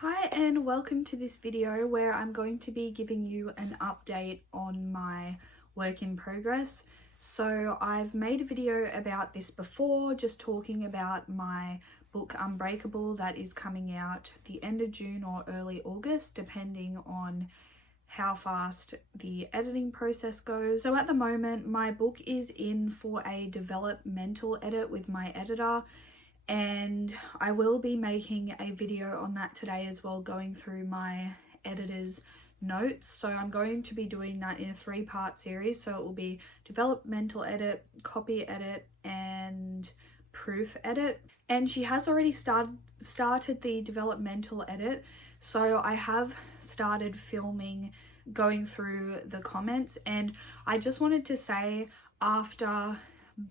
Hi and welcome to this video where I'm going to be giving you an update on my work in progress. So I've made a video about this before, just talking about my book Unbreakable that is coming out the end of June or early August, depending on how fast the editing process goes. So at the moment my book is in for a developmental edit with my editor, and I will be making a video on that today as well, going through my editor's notes. So I'm going to be doing that in a 3-part series. So it will be developmental edit, copy edit, and proof edit. And she has already started the developmental edit. So I have started filming, going through the comments, and I just wanted to say, after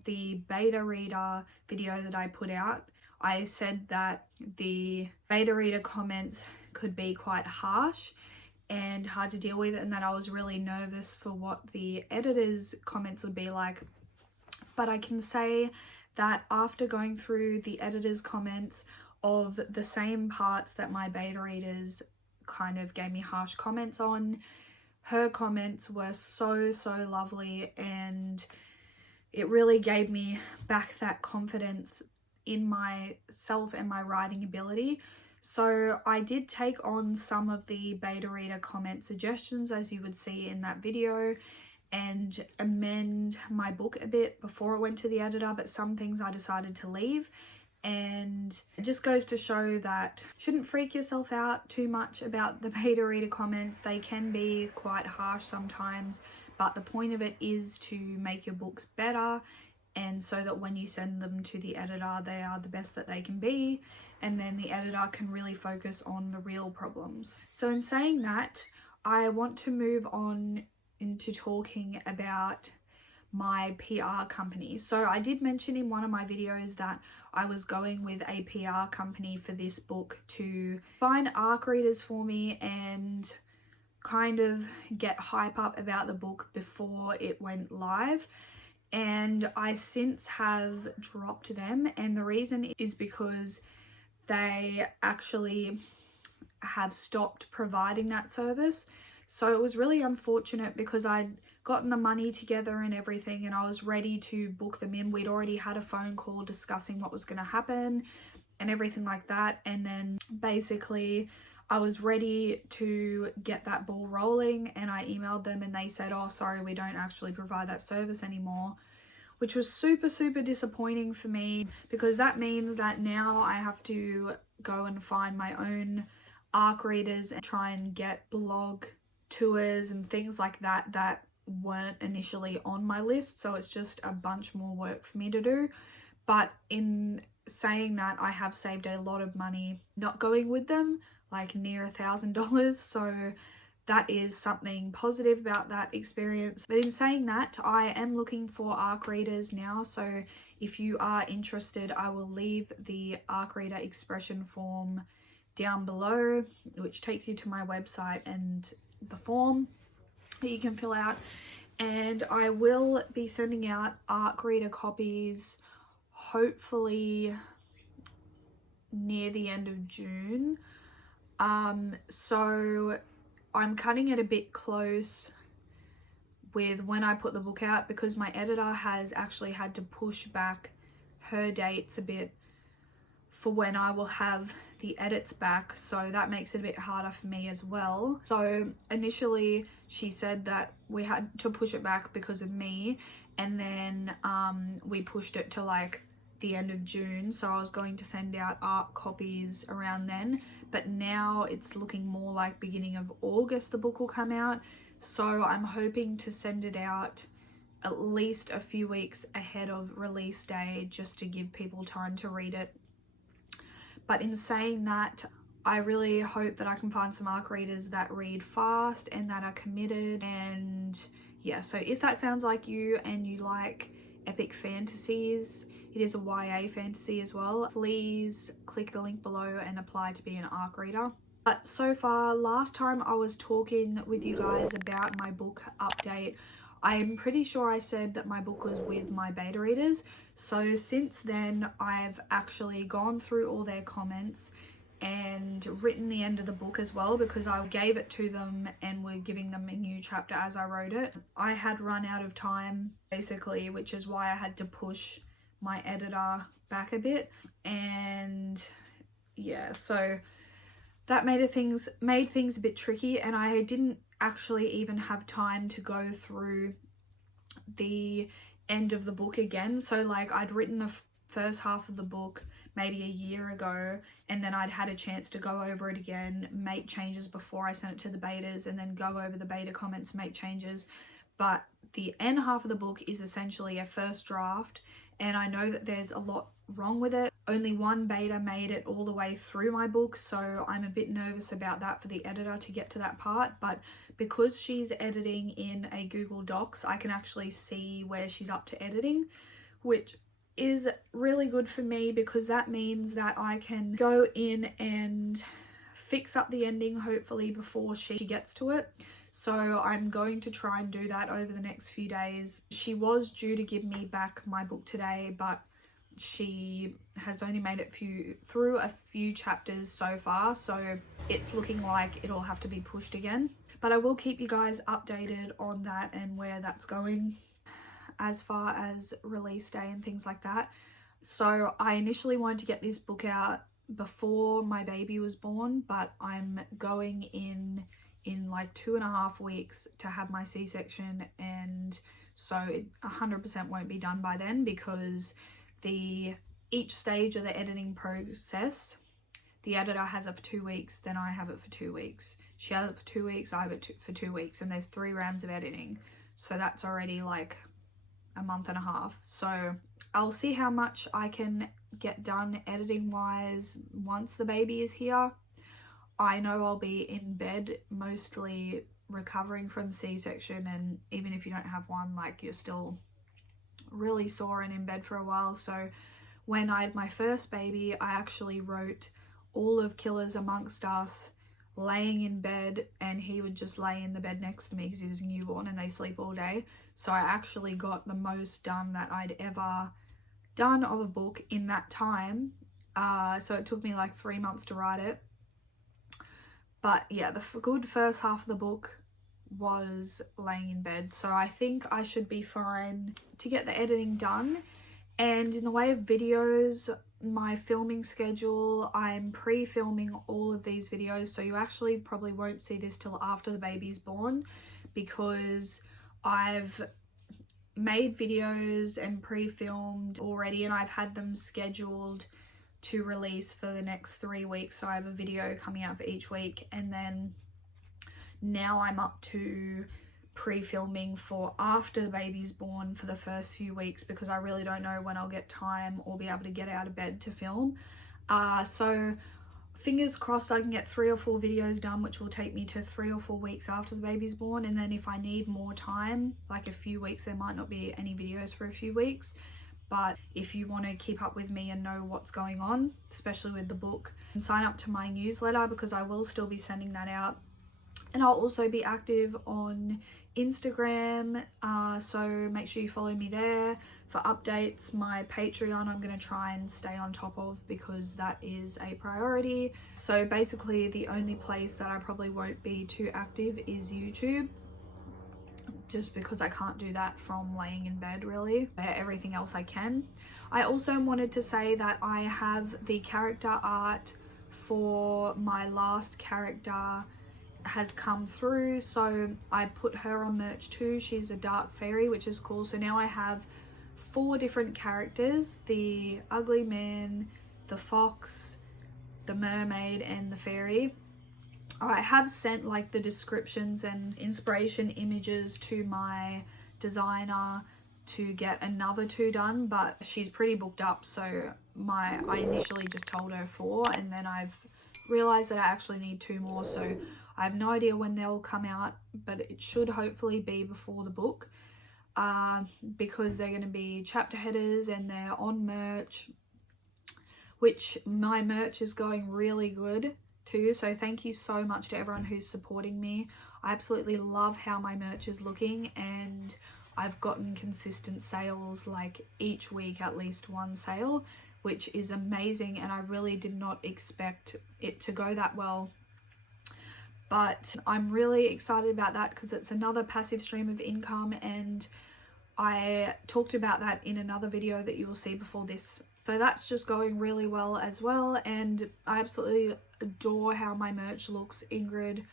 the beta reader video that I put out, I said that the beta reader comments could be quite harsh and hard to deal with, and that I was really nervous for what the editor's comments would be like. But I can say that after going through the editor's comments of the same parts that my beta readers kind of gave me harsh comments on, her comments were so lovely, and it really gave me back that confidence in myself and my writing ability. So I did take on some of the beta reader comment suggestions, as you would see in that video, and amend my book a bit before it went to the editor, but some things I decided to leave. And it just goes to show that you shouldn't freak yourself out too much about the beta reader comments. They can be quite harsh sometimes, but the point of it is to make your books better, and so that when you send them to the editor, they are the best that they can be, and then the editor can really focus on the real problems. So in saying that, I want to move on into talking about my PR company. So I did mention in one of my videos that I was going with a PR company for this book to find ARC readers for me and kind of get hype up about the book before it went live. And I since have dropped them, and the reason is because they actually have stopped providing that service. So it was really unfortunate, because I'd gotten the money together and everything, and I was ready to book them in. We'd already had a phone call discussing what was going to happen and everything like that, and then basically I was ready to get that ball rolling, and I emailed them and they said, oh sorry, we don't actually provide that service anymore, which was super disappointing for me, because that means that now I have to go and find my own ARC readers and try and get blog tours and things like that that weren't initially on my list. So it's just a bunch more work for me to do. But in saying that, I have saved a lot of money not going with them, like near $1,000. So that is something positive about that experience. But in saying that, I am looking for ARC readers now. So if you are interested, I will leave the ARC reader expression form down below, which takes you to my website and the form that you can fill out. And I will be sending out ARC reader copies hopefully near the end of June. So I'm cutting it a bit close with when I put the book out, because my editor has actually had to push back her dates a bit for when I will have the edits back, so that makes it a bit harder for me as well. So initially she said that we had to push it back because of me, and then we pushed it to like the end of June, so I was going to send out ARC copies around then, but now it's looking more like beginning of August the book will come out. So I'm hoping to send it out at least a few weeks ahead of release day, just to give people time to read it. But in saying that, I really hope that I can find some ARC readers that read fast and that are committed. And yeah, so if that sounds like you and you like epic fantasies, it is a YA fantasy as well, please click the link below and apply to be an ARC reader. But so far, last time I was talking with you guys about my book update, I'm pretty sure I said that my book was with my beta readers. So since then, I've actually gone through all their comments and written the end of the book as well, because I gave it to them and were giving them a new chapter as I wrote it. I had run out of time basically, which is why I had to push my editor back a bit. And yeah, so that made things a bit tricky, and I didn't actually even have time to go through the end of the book again. So like, I'd written the first half of the book maybe a year ago, and then I'd had a chance to go over it again, make changes before I sent it to the betas, and then go over the beta comments, make changes. But the end half of the book is essentially a first draft, and I know that there's a lot wrong with it. Only one beta made it all the way through my book, so I'm a bit nervous about that for the editor to get to that part. But because she's editing in a Google Docs, I can actually see where she's up to editing, which is really good for me, because that means that I can go in and fix up the ending hopefully before she gets to it. So I'm going to try and do that over the next few days. She was due to give me back my book today, but she has only made it through a few chapters so far, so it's looking like it'll have to be pushed again. But I will keep you guys updated on that and where that's going as far as release day and things like that. So I initially wanted to get this book out before my baby was born, but I'm going in like 2.5 weeks to have my C-section, and so it 100% won't be done by then, because each stage of the editing process, the editor has it for 2 weeks, then I have it for 2 weeks. She has it for 2 weeks, I have it for 2 weeks, and there's 3 rounds of editing. So that's already like a month and a half. So I'll see how much I can get done editing wise once the baby is here. I know I'll be in bed mostly recovering from the C-section, and even if you don't have one, like, you're still really sore and in bed for a while. So when I had my first baby, I actually wrote all of Killers Amongst Us laying in bed, and he would just lay in the bed next to me because he was a newborn and they sleep all day. So I actually got the most done that I'd ever done of a book in that time. So it took me like 3 months to write it. But yeah, the good first half of the book was laying in bed. So I think I should be fine to get the editing done. And in the way of videos, my filming schedule, I'm pre-filming all of these videos, so you actually probably won't see this till after the baby's born, because I've made videos and pre-filmed already, and I've had them scheduled to release for the next 3 weeks. So I have a video coming out for each week, and then now I'm up to pre-filming for after the baby's born for the first few weeks, because I really don't know when I'll get time or be able to get out of bed to film. So fingers crossed I can get 3 or 4 videos done, which will take me to 3 or 4 weeks after the baby's born. And then if I need more time, like a few weeks, there might not be any videos for a few weeks. But if you want to keep up with me and know what's going on, especially with the book, sign up to my newsletter, because I will still be sending that out. And I'll also be active on Instagram, so make sure you follow me there for updates. My Patreon I'm going to try and stay on top of, because that is a priority. So basically the only place that I probably won't be too active is YouTube, just because I can't do that from laying in bed really. Everything else I can. I also wanted to say that I have the character art for my last character has come through, so I put her on merch too. She's a dark fairy, which is cool. So now I have 4 different characters: the ugly man, the fox, the mermaid, and the fairy. I have sent like the descriptions and inspiration images to my designer to get another 2 done, but she's pretty booked up. So I initially just told her 4, and then I've realized that I actually need 2 more. So I have no idea when they'll come out, but it should hopefully be before the book, because they're going to be chapter headers and they're on merch, which my merch is going really good too. So thank you so much to everyone who's supporting me. I absolutely love how my merch is looking, and I've gotten consistent sales, like each week at least 1 sale, which is amazing, and I really did not expect it to go that well. But I'm really excited about that because it's another passive stream of income, and I talked about that in another video that you will see before this. So that's just going really well as well, and I absolutely adore how my merch looks. Ingrid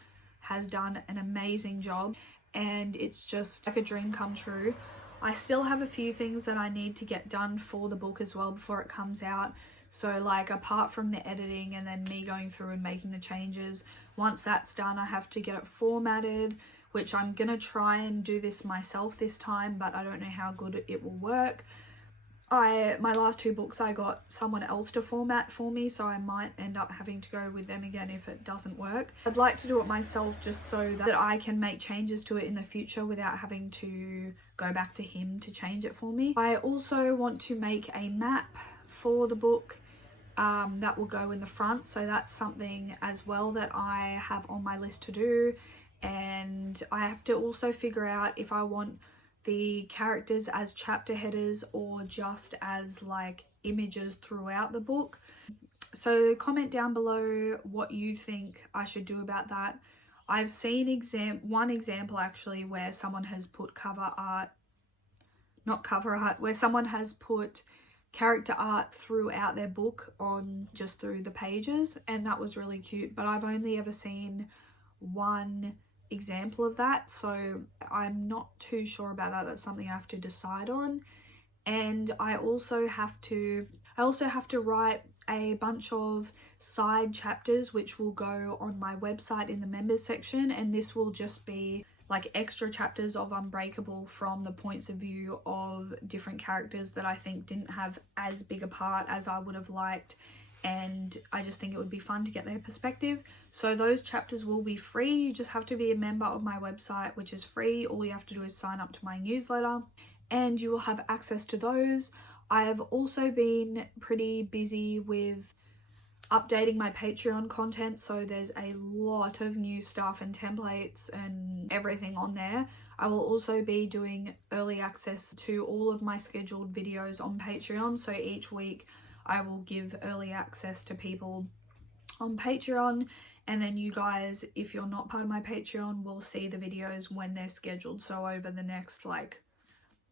has done an amazing job, and it's just like a dream come true. I still have a few things that I need to get done for the book as well before it comes out. So like, apart from the editing and then me going through and making the changes, once that's done, I have to get it formatted, which I'm gonna try and do this myself this time, but I don't know how good it will work. My last 2 books I got someone else to format for me, so I might end up having to go with them again if it doesn't work. I'd like to do it myself just so that I can make changes to it in the future without having to go back to him to change it for me. I also want to make a map for the book that will go in the front, so that's something as well that I have on my list to do. And I have to also figure out if I want the characters as chapter headers or just as like images throughout the book. So comment down below what you think I should do about that. I've seen one example actually where someone has put where someone has put character art throughout their book on just through the pages, and that was really cute, but I've only ever seen one example of that, so I'm not too sure about that. That's something I have to decide on. And I also have to write a bunch of side chapters which will go on my website in the members section, and this will just be like extra chapters of Unbreakable from the points of view of different characters that I think didn't have as big a part as I would have liked, and I just think it would be fun to get their perspective. So those chapters will be free. You just have to be a member of my website, which is free. All you have to do is sign up to my newsletter and you will have access to those. I have also been pretty busy with updating my Patreon content, so there's a lot of new stuff and templates and everything on there. I will also be doing early access to all of my scheduled videos on Patreon, so each week I will give early access to people on Patreon, and then you guys, if you're not part of my Patreon, will see the videos when they're scheduled, so over the next like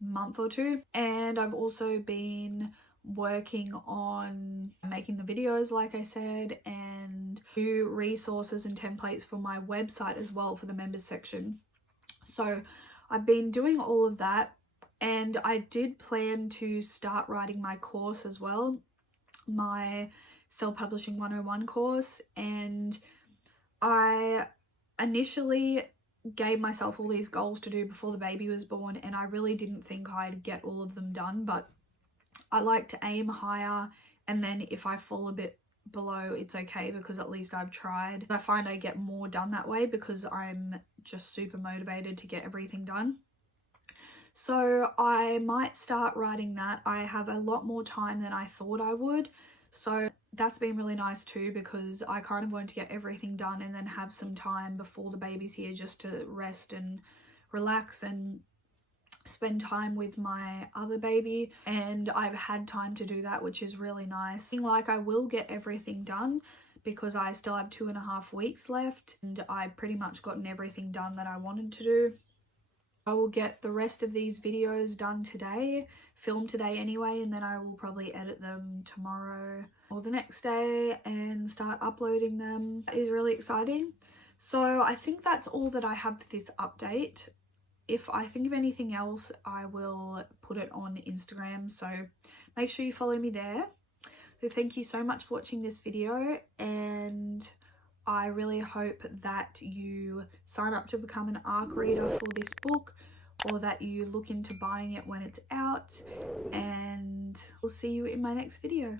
month or 2. And I've also been working on making the videos, like I said, and new resources and templates for my website as well for the members section. So I've been doing all of that, and I did plan to start writing my course as well, my Self-Publishing 101 course, and I initially gave myself all these goals to do before the baby was born, and I really didn't think I'd get all of them done, but I like to aim higher, and then if I fall a bit below, it's okay because at least I've tried. I find I get more done that way because I'm just super motivated to get everything done. So I might start writing that. I have a lot more time than I thought I would, so that's been really nice too, because I kind of wanted to get everything done and then have some time before the baby's here just to rest and relax and spend time with my other baby, and I've had time to do that, which is really nice. Like, I will get everything done because I still have 2.5 weeks left, and I've pretty much gotten everything done that I wanted to do. I will get the rest of these videos done today, film today anyway, and then I will probably edit them tomorrow or the next day and start uploading them. It is really exciting. So I think that's all that I have for this update. If I think of anything else, I will put it on Instagram, so make sure you follow me there. So thank you so much for watching this video, and I really hope that you sign up to become an ARC reader for this book, or that you look into buying it when it's out, and we'll see you in my next video.